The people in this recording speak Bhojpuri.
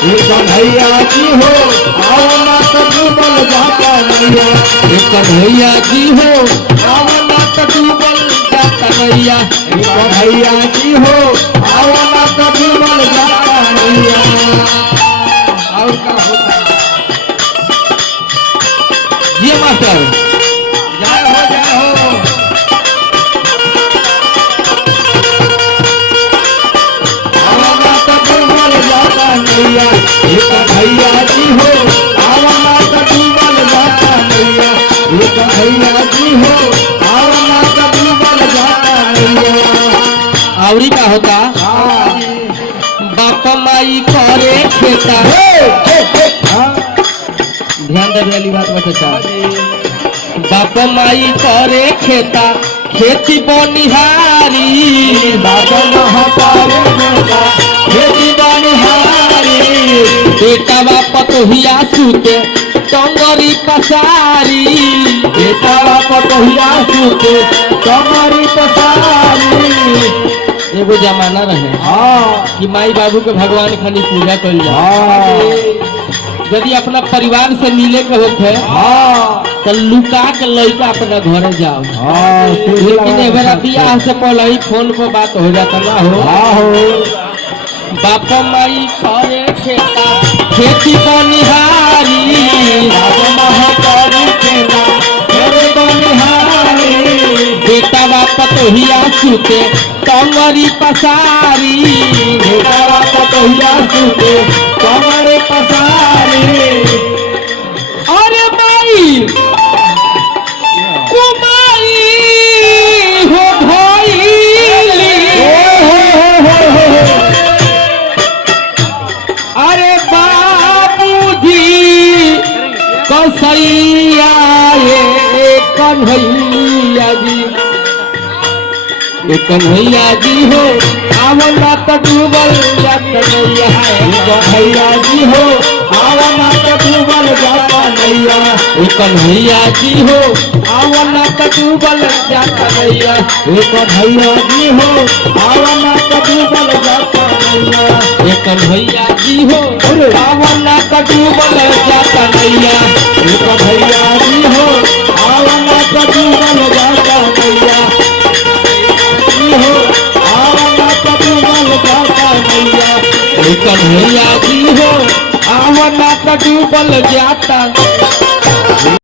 कन्हैया जी हो आओ ना तो डूबल जाता नैया। कन्हैया जी हो आओ ना तो डूबल जाता नैया। कन्हैया जी हो आओ ना तो डूबल जाता नैया। और क्या होता ये मास्टर जय हो जय हो। कन्हैया जी हो आओ ना तो डूबल जाता नैया। कन्हैया जी हो आओ ना तो डूबल जाता नैया। आवरी का होता बाप माई करे खेता। ध्यान दे वाली बात बता। बाप माई करे खेता खेती बनिहारी। बाप महतारे खेता खेती बनिहारी। बेटा बाप तोहिया सूते टंगरी पसारी। बेटा बाप तोहिया सूते टंगरी पसारी। एगो जमाना रहे कि माई बाबू के भगवान खानी पूजा कर यदि अपना परिवार से मिले के होते तो लुका के लड़का अपना घर जाओ। लेकिन एबरा बियाह से पहले ही फोन पर बात हो जाता ना हो। बाप माई करे खेता खेती बनिहारी। बेटा बाप तोहिया सूते टंगरी पसारी। बेटा बाप तोहिया सूते टंगरी पसारी। अरे माई कुमारी हो भइली। अरे बाबूजी कसैया ये कन्हैया जी। कन्हैया जी हो आओ ना तो डूबल जाता नैया। कन्हैया जी हो आओ ना तो डूबल जाता नैया। कन्हैया जी हो आओ ना तो डूबल जाता नैया। कन्हैया जी हो आओ ना तो डूबल जाता नैया। कन्हैया जी हो आओ ना तो डूबल जाता नैया। कन्हैया जी हो आओ ना तो डूबल जाता नैया। कन्हैया जी हो आओ ना तो डूबल जाता